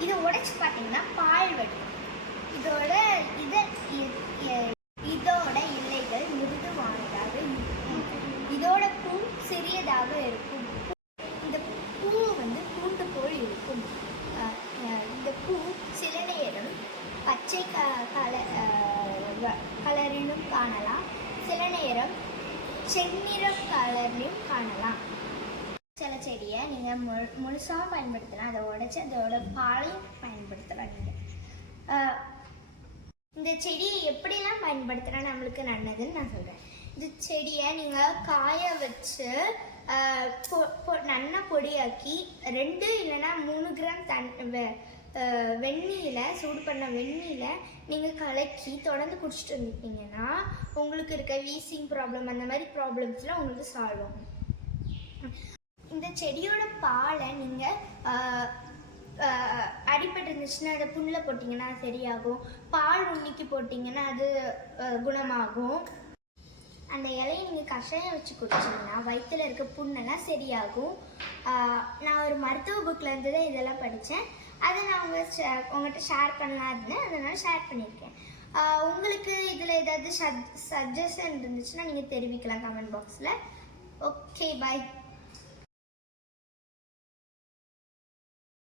பார்த்தீங்கன்னா பால் வடிவம் இதோட இத இதோட இலைகள் மிருதுவானதாக இருக்கும். இதோட பூ சிறியதாக இருக்கும். இந்த பூ வந்து பூண்டு போல் இருக்கும். இந்த பூ சில நேரம் பச்சை க கல கலரிலும் காணலாம். சில நேரம் செந்நிற கலரிலும் காணலாம். செடியை நீங்கள் முழு முழுசாகவும் பயன்படுத்தலாம் அதை உடைச்சி அதோட பாலையும் பயன்படுத்தலாம் நீங்கள் இந்த செடியை எப்படிலாம் பயன்படுத்தினா நம்மளுக்கு நல்லதுன்னு நான் சொல்கிறேன் இந்த செடியை நீங்கள் காய வச்சு ஆஹ், பொ- நல்லா பொடியாக்கி ரெண்டு இல்லைன்னா மூணு கிராம் தண் வெ- ஆஹ், வெந்நீல சூடு பண்ண வெந்நீல நீங்கள் கலக்கி தொடர்ந்து குடிச்சிட்டு வந்துட்டீங்கன்னா உங்களுக்கு இருக்க வீசிங் ப்ராப்ளம் அந்த மாதிரி ப்ராப்ளம்ஸ்லாம் உங்களுக்கு சால்வ் ஆகும். இந்த செடியோட பாலை நீங்கள் அடிபட்டு இருந்துச்சுன்னா அதை புண்ணில் போட்டிங்கன்னா சரியாகும். பால் உண்ணிக்கு போட்டிங்கன்னா அது குணமாகும். அந்த இலையை நீங்கள் கஷாயம் வச்சு குடிச்சிங்கன்னா வயிற்றில் இருக்க புண்ணெல்லாம் சரியாகும். நான் ஒரு மருத்துவ புக்கில் இருந்து தான் இதெல்லாம் படித்தேன் அதை நான் உங்கள் ஷே- உங்கள்கிட்ட ஷேர் பண்ணலாம் இருந்தேன் அதனால் ஷேர் பண்ணியிருக்கேன். உங்களுக்கு இதில் ஏதாவது சஜ் சஜஷன் இருந்துச்சுன்னா நீங்கள் தெரிவிக்கலாம் கமெண்ட் பாக்ஸில் ஓகே பாய்